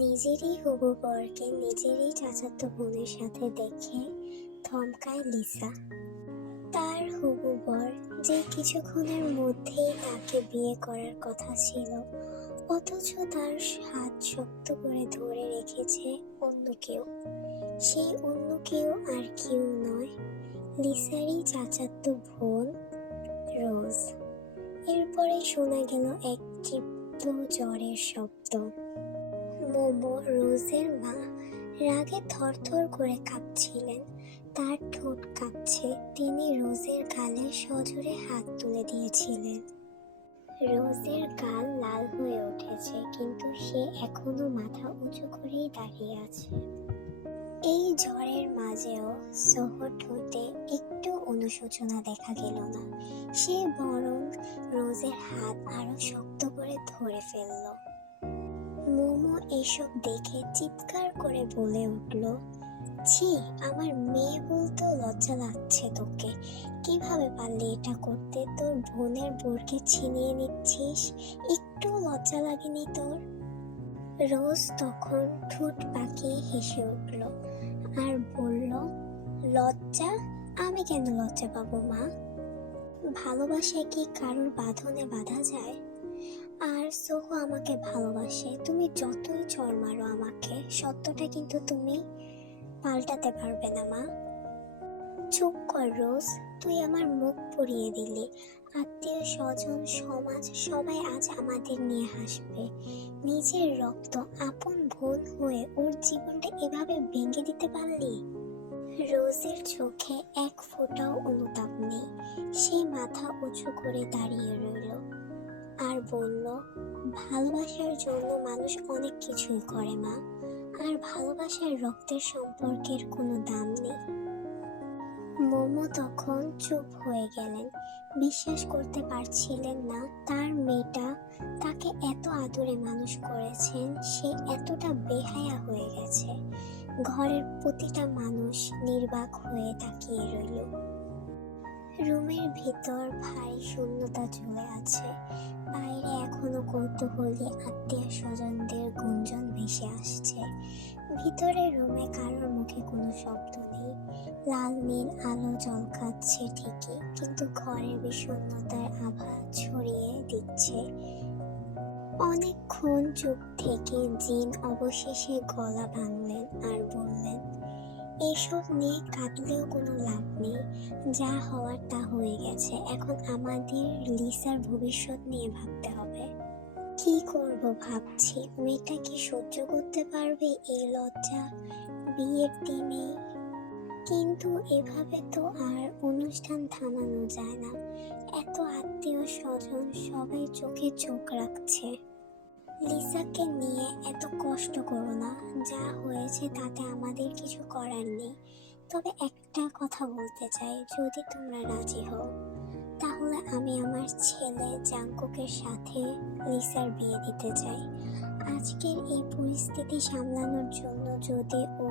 নিজেরই হবু বরকে নিজেরই চাচাতো বোনের সাথে দেখে থমকায় লিসা। তার হবু বর যে কিছুক্ষণের মধ্যেই তাকে বিয়ে করার কথা ছিল, অথচ তার হাত শক্ত করে ধরে রেখেছে অন্য কেউ। সেই অন্য কেউ আর কেউ নয়, লিসারই চাচাতো বোন রোজ। এরপরে শোনা গেল এক তীব্র জ্বরের শব্দ। মোমো, রোজের মা, রাগে থরথর করে কাঁপছিলেন। তার ঠোঁট কাঁপছে। তিনি রোজের গালে সজোরে হাত তুলে দিয়েছিলেন। রোজের গাল লাল হয়ে উঠেছে, কিন্তু সে এখনো মাথা উঁচু করেই দাঁড়িয়ে আছে। এই ঝড়ের মাঝেও সোহর ঠোঁটে একটু অনুশোচনা দেখা গেল না। সে বরং রোজের হাত আরো শক্ত করে ধরে ফেলল। মোমো এসব দেখে চিৎকার করে বলে উঠল, ছি, আমার মেয়ে বলতেও লজ্জা লাগছে তোকে। কিভাবে পারলি এটা করতে? তোর বোনের বোরকে ছিনিয়ে নিচ্ছিস, একটু লজ্জা লাগেনি তোর? রোজ তখন ঠোঁট পাকিয়ে হেসে উঠল আর বলল, লজ্জা? আমি কেন লজ্জা পাবো মা? ভালোবাসায় কি কারোর বাঁধনে বাঁধা যায়? আর সোহো আমাকে ভালোবাসে। তুমি যতই চড় মারো আমাকে, সত্যটা কিন্তু তুমি পাল্টাতে পারবে না মা। চুপ কর রোজ, তুই আমার মুখ পুড়িয়ে দিলি। আত্মীয় স্বজন, সমাজ সবাই আজ আমাদের নিয়ে হাসবে। নিজের রক্ত আপন বোন হয়ে ওর জীবনটা এভাবে ভেঙে দিতে পারলি? রোজের চোখে এক ফোঁটাও অনুতাপ নেই। সে মাথা উঁচু করে দাঁড়িয়ে রইল আর বলল, ভালোবাসার জন্য মানুষ অনেক কিছুই করে মা, আর ভালোবাসার রক্তের সম্পর্কের কোনো দাম নেই। মোমো তখন চুপ হয়ে গেলেন। বিশ্বাস করতে পারছিলেন না তার মেয়েটা তাকে এত আদরে মানুষ করেছেন, সে এতটা বেহায়া হয়ে গেছে। ঘরের প্রতিটা মানুষ নির্বাক হয়ে তাকিয়ে রইল। রুমের ভিতর ভারী শূন্যতা চলে আছে। বাইরে এখনো কৌতূহলী আত্মীয় স্বজনদের গুঞ্জন ভেসে আসছে। ভিতরে রুমে কারোর মুখে কোনো শব্দ নেই। লাল নীল আলো ঝলকাচ্ছে ঠিকই, কিন্তু ঘরের বিষণ্ণতার আভা ছড়িয়ে দিচ্ছে। অনেকক্ষণ চুপ থেকে জিন অবশেষে গলা ভাঙলেন আর বললেন, এসব নিয়ে কাঁদলেও কোনো লাভ নেই। যা হওয়ার তা হয়ে গেছে। এখন আমাদের লিসার ভবিষ্যৎ নিয়ে ভাবতে হবে। কি করব ভাবছি। মেয়েটা কি সহ্য করতে পারবে এই লজ্জা বিয়ের দিনে? কিন্তু এভাবে তো আর অনুষ্ঠান থামানো যায় না। এত আত্মীয় স্বজন সবাই চোখে চোখ রাখছে। লিসাকে নিয়ে এত কষ্ট করো না। যা হয়েছে তাতে আমাদের কিছু করার নেই। তবে একটা কথা বলতে চাই, যদি তোমরা রাজি হও তাহলে আমি আমার ছেলে জাংকুকের সাথে লিসার বিয়ে দিতে চাই। আজকের এই পরিস্থিতি সামলানোর জন্য যদি ও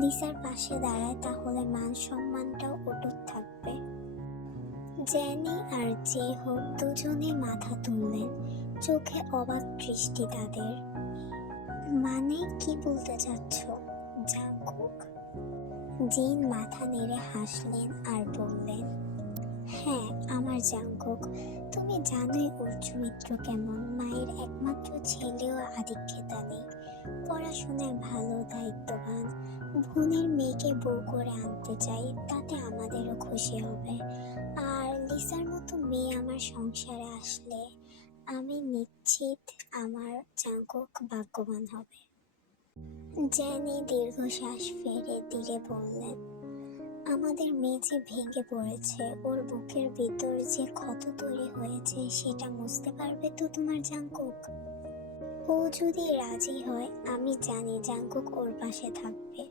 লিসার পাশে দাঁড়ায় তাহলে মান সম্মানটাও অটুট থাকবে। জ্যানি আর যে হোক দুজনে মাথা তুললেন, চোখে অবাক দৃষ্টি তাদের। মানে কি বলতে চাচ্ছ জাংকুক? জিন মাথা নেড়ে হাসলেন আর বললেন, হ্যাঁ আমার জাংকুক, তুমি জানোই ওর চরিত্র কেমন। মায়ের একমাত্র ছেলেও আদিক্ষেতা নেই, পড়াশোনায় ভালো, দায়িত্ববান। বোনের মেয়েকে বউ করে আনতে চাই, তাতে আমাদেরও খুশি হবে। আর লিসার মতো মেয়ে আমার সংসারে আসলে আমি নিশ্চিত আমার জাংকুক ভাগ্যবান হবে। জ্যানি দীর্ঘশ্বাস ফেলে ধীরে বললেন, আমাদের মেয়ে যে ভেঙে পড়েছে, ওর বুকের ভিতর যে ক্ষত তৈরি হয়েছে সেটা বুঝতে পারবে তো তোমার জাংকুক? ও যদি রাজি হয় আমি জানি জাংকুক ওর পাশে থাকবে।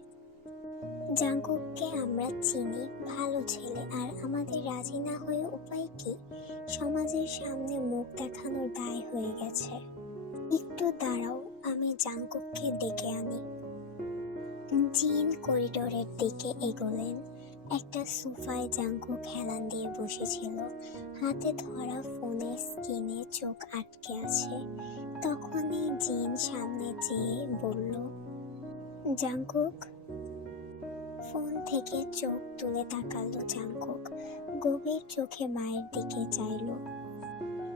জাংকুককে আমরা চিনি, ভালো ছেলে। আর আমাদের রাজি না হয়ে উপায় কি? সমাজের সামনে মুখ দেখানোর দায় হয়ে গেছে। একটু দাঁড়াও, আমি জাংকুককে ডেকে আনি। জিন করিডোরের দিকে এগোলেন। একটা সোফায় জাংকুক হেলান দিয়ে বসেছিল। হাতে ধরা ফোনের স্ক্রিনে চোখ আটকে আছে। তখনই জিন সামনে যেয়ে বলল, জাংকুক। ফোন থেকে চোখ তুলে তাকালো জাংকুক, গভীর চোখে মায়ের দিকে চাইলো।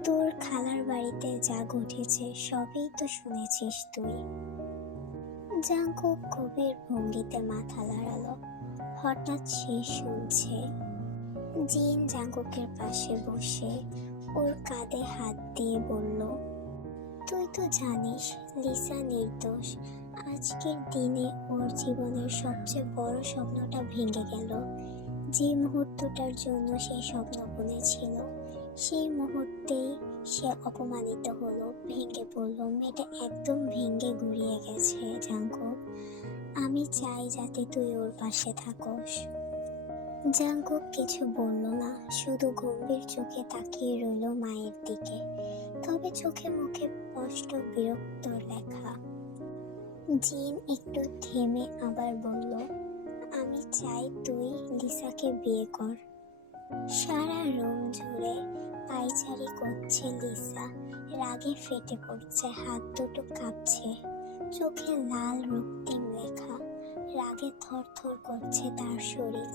তোর খালার বাড়িতে যা ঘটেছে সবই তো শুনেছিস তুই। জাংকুক গভীর ভঙ্গিতে মাথা নাড়ালো। হঠাৎ সে শুনছে। জিন জাংকুকের পাশে বসে ওর কাঁধে হাত দিয়ে বলল, তুই তো জানিস লিসা নির্দোষ। আজকের দিনে ওর জীবনের সবচেয়ে বড় স্বপ্নটা ভেঙে গেল। যে মুহূর্তটার জন্য সে স্বপ্ন বুনেছিল, সেই মুহূর্তেই সে অপমানিত হলো, ভেঙে পড়ল। মেয়েটা একদম ভেঙে গুড়িয়ে গেছে জাংকুক। আমি চাই যাতে তুই ওর পাশে থাকোস। জাংকুক কিছু বলল না, শুধু গম্ভীর চোখে তাকিয়ে রইল মায়ের দিকে। তবে চোখে মুখে স্পষ্ট বিরক্তর লেখা। জিন একটু থেমে আবার বলল, আমি চাই তুই লিসাকে বিয়ে কর। সারা রুম জুড়ে পায়চারি করছে লিসা, রাগে ফেটে পড়ছে, হাত দুটো কাঁপছে, চোখে লাল রক্তিম লেখা। রাগে থরথর করছে তার শরীর।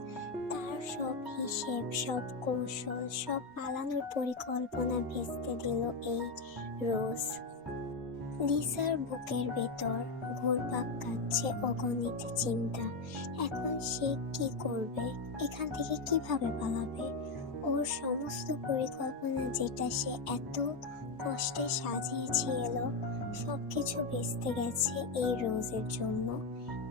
তার সব হিসেব, সব কৌশল, সব পালানোর পরিকল্পনা ভেস্তে দিল এই রোজ। লিসার বুকের ভেতর ঘুরপাক খাচ্ছে অগণিত চিন্তা। এখন সে কি করবে? এখান থেকে কিভাবে পালাবে? ওর সমস্ত পরিকল্পনা, যেটা সে এত কষ্টে সাজিয়েছিল, সবকিছু ভেস্তে গেছে এই রোজের জন্য।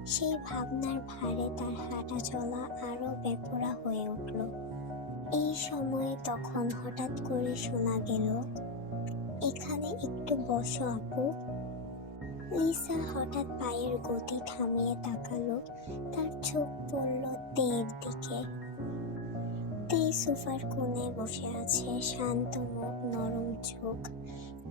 সেই ভাবনার ভারে তার হাঁটা চলা আরো বেপরা হয়ে উঠল। এই সময়ে তখন হঠাৎ করে শোনা গেল, এখানে একটু বসো আপু। লিসা হঠাৎ পায়ের গতি থামিয়ে তাকালো। তার চোখ পড়ল তের দিকে। তে সোফার কোণে বসে আছে, শান্ত মুখ, নরম চোখ।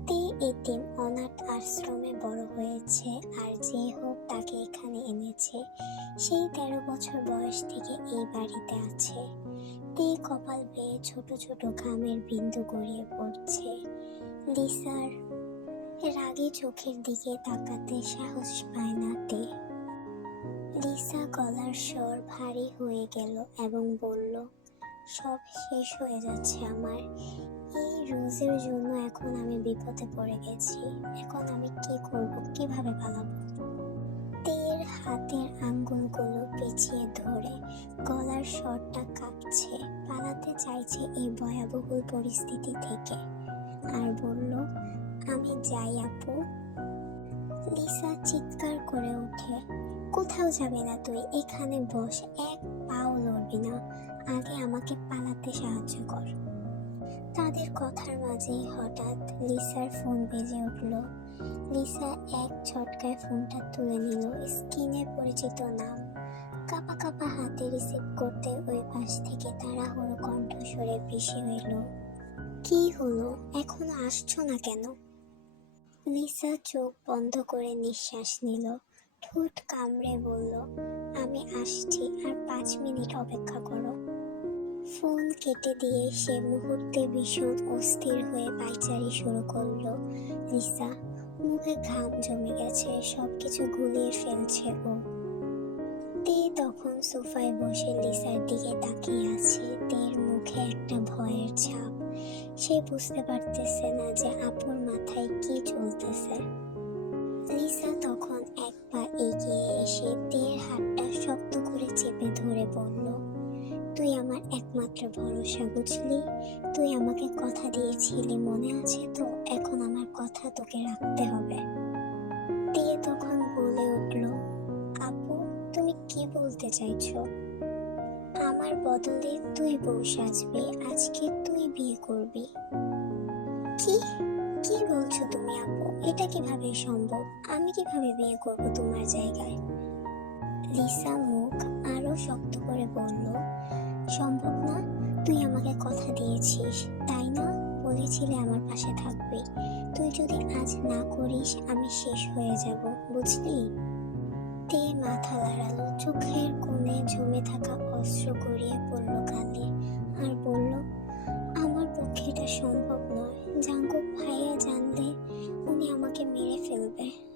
তে এতিম, অনাথ আশ্রমে বড় হয়েছে, আর যে হোক তাকে এখানে এনেছে। সেই 13 বছর বয়স থেকে এই বাড়িতে আছে। তে কপাল বেয়ে ছোট ছোট ঘামের বিন্দু গড়িয়ে পড়ছে। লিসার রাগে চোখের দিকে তাকাতে সাহস পায় না তে। লিসা গলার স্বর ভারী হয়ে গেল এবং বলল, সব শেষ হয়ে যাচ্ছে আমার। এই রোজের জন্য এখন আমি বিপদে পড়ে গেছি। এখন আমি কি করব? কিভাবে পালাবো? তের হাতের আঙ্গুলগুলো পেঁচিয়ে ধরে গলার স্বরটা কাঁপছে। পালাতে চাইছে এই ভয়াবহ পরিস্থিতি থেকে, আর বলল, আমি যাই আপু। লিসা চিৎকার করে ওঠে, কোথাও যাবে না তুই, এখানে বস, এক পাও লড়বি না। আগে আমাকে পালাতে সাহায্য কর। তাদের কথার মাঝেই হঠাৎ লিসার ফোন বেজে উঠল। লিসা এক ঝটকায় ফোনটা তুলে নিল। স্ক্রিনে পরিচিত নাম। কাঁপা কাঁপা হাতে রিসিভ করতে ওই পাশ থেকে তাড়াহুড়ো কণ্ঠস্বরে ভেসে এল, কি হলো? এখনো আসছো না কেন? লিসা চোখ বন্ধ করে নিঃশ্বাস নিল। ঠোঁট কামড়ে বলল, আমি আসছি, আর 5 মিনিট অপেক্ষা করো। ফোন কেটে দিয়ে সে মুহূর্তে ভীষণ অস্থির হয়ে পায়চারি শুরু করলো। লিসা মুখে ঘাম জমে গেছে, সবকিছু গুলিয়ে ফেলছে ও। তে তখন সোফায় বসে লিসার দিকে তাকিয়ে আছে। তের মুখে একটা ভয়ের ছাপ। সে বুঝতে পারতেছে না যে আপুর মাথায় কি চলতেছে। লিসা তখন এক পা এগিয়ে এসে তের হাতটা শক্ত করে চেপে ধরে বলল, তুই আমার একমাত্র ভরসা, বুঝলি? তুই আমাকে কথা দিয়েছিলি, মনে আছে তো? এখন আমার কথা তোকে রাখতে হবে। তে তখন বলে উঠল, আপু তুমি কি বলতে চাইছো? আমার বদলে তুই বউ সাজবি, আজকে তুই বিয়ে করবি। কি কি বলছো তুমি আপু? এটা কিভাবে সম্ভব? আমি কিভাবে বিয়ে করব তোমার জায়গায়? লিসা মুখ আরো শক্ত করে বলল, সম্ভব না? তুই আমাকে কথা দিয়েছিস, তাই না? বলেছিলে আমার পাশে থাকবি। তুই যদি আজ না করিস আমি শেষ হয়ে যাব, বুঝলি? তে মাথা লাড়ালো, চোখের কোণে জমে থাকা অশ্রু গড়িয়ে পড়ল গালে, আর বলল, আমার পক্ষে এটা সম্ভব নয়। জাঙ্কুক ভাইয়া জানলে উনি আমাকে মেরে ফেলবে।